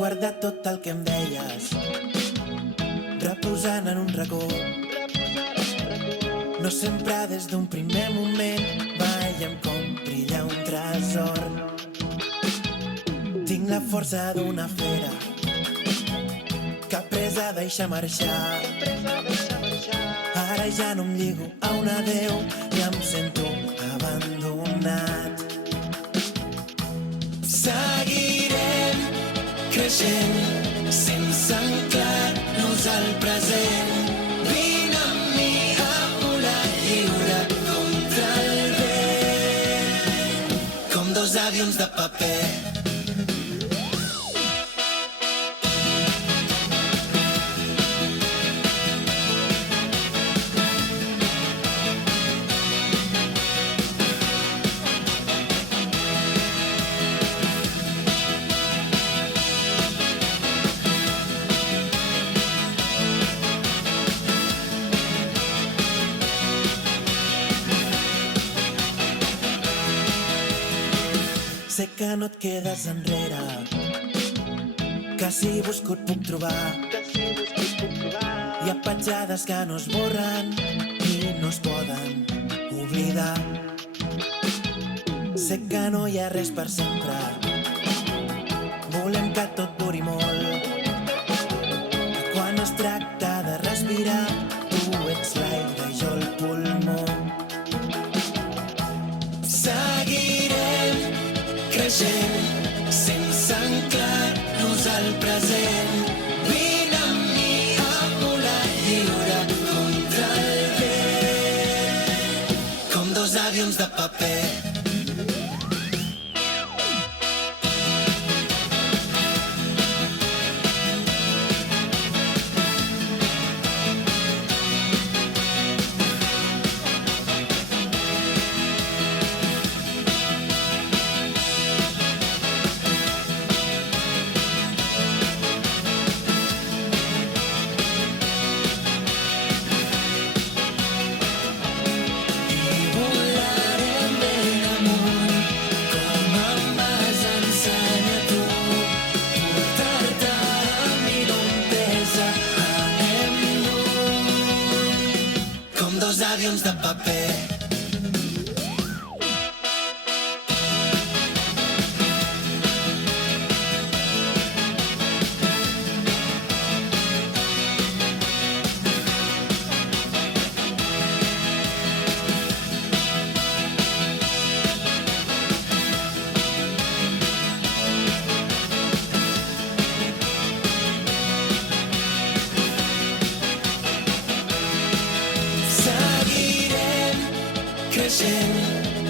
guardat tot el que em deies, reposant en un racó. No sempre des d'un primer moment veiem com brilla un tresor. Tinc la força d'una fera que ha après a deixar marxar. Ara ja no em lligo a un adeu i em sento abandonat. Seguirem creixent sense anclar-nos al present. Vine amb mi a volar lliure contra el vent, com dos avions de paper. Sé que no et quedes enrere, que si busco et puc trobar. Hi ha petjades que no es borren i no es poden oblidar. Sé que no hi ha res per sempre, volem que tot duri molt. Quan es tracta de respirar, tu ets l'aire i jo el pulmó. Seguirem creixent sense anclar-nos al present. Vine amb mi a volar lliure contra el vent, com dos avions de paper. Avions de paper.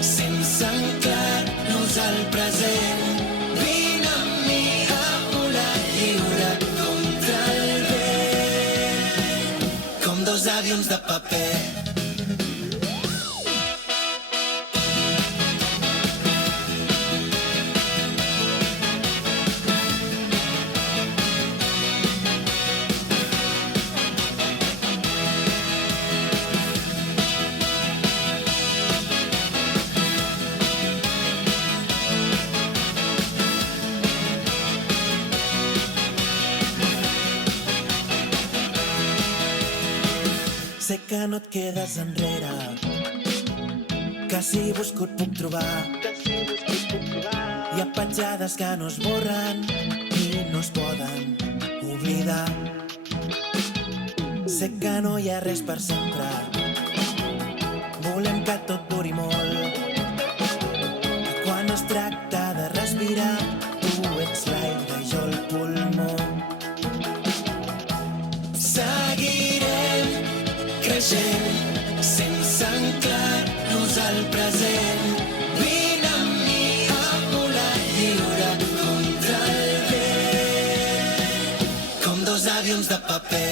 Sense anclar-nos al present. Vine amb mi a volar lliure contra el vent, com dos avions de paper. Sé que no et quedes enrere, que si busco et puc trobar. Hi ha petjades que no es borren i no es poden oblidar. Sé que no hi ha res per sempre, volem que tot duri molt. Quan es tracta de respirar, tu ets l'aire i jo el pulmó. Seguirem creixent sense anclar-nos al present. Vine amb mi a volar lliure contra el vent, com dos avions de paper.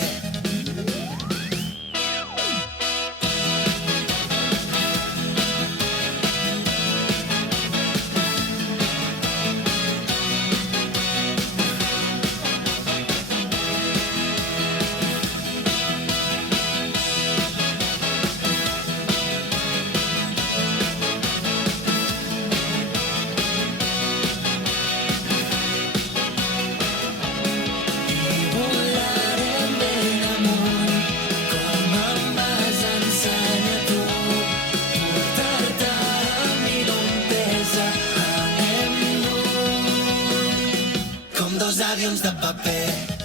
dos avions de paper.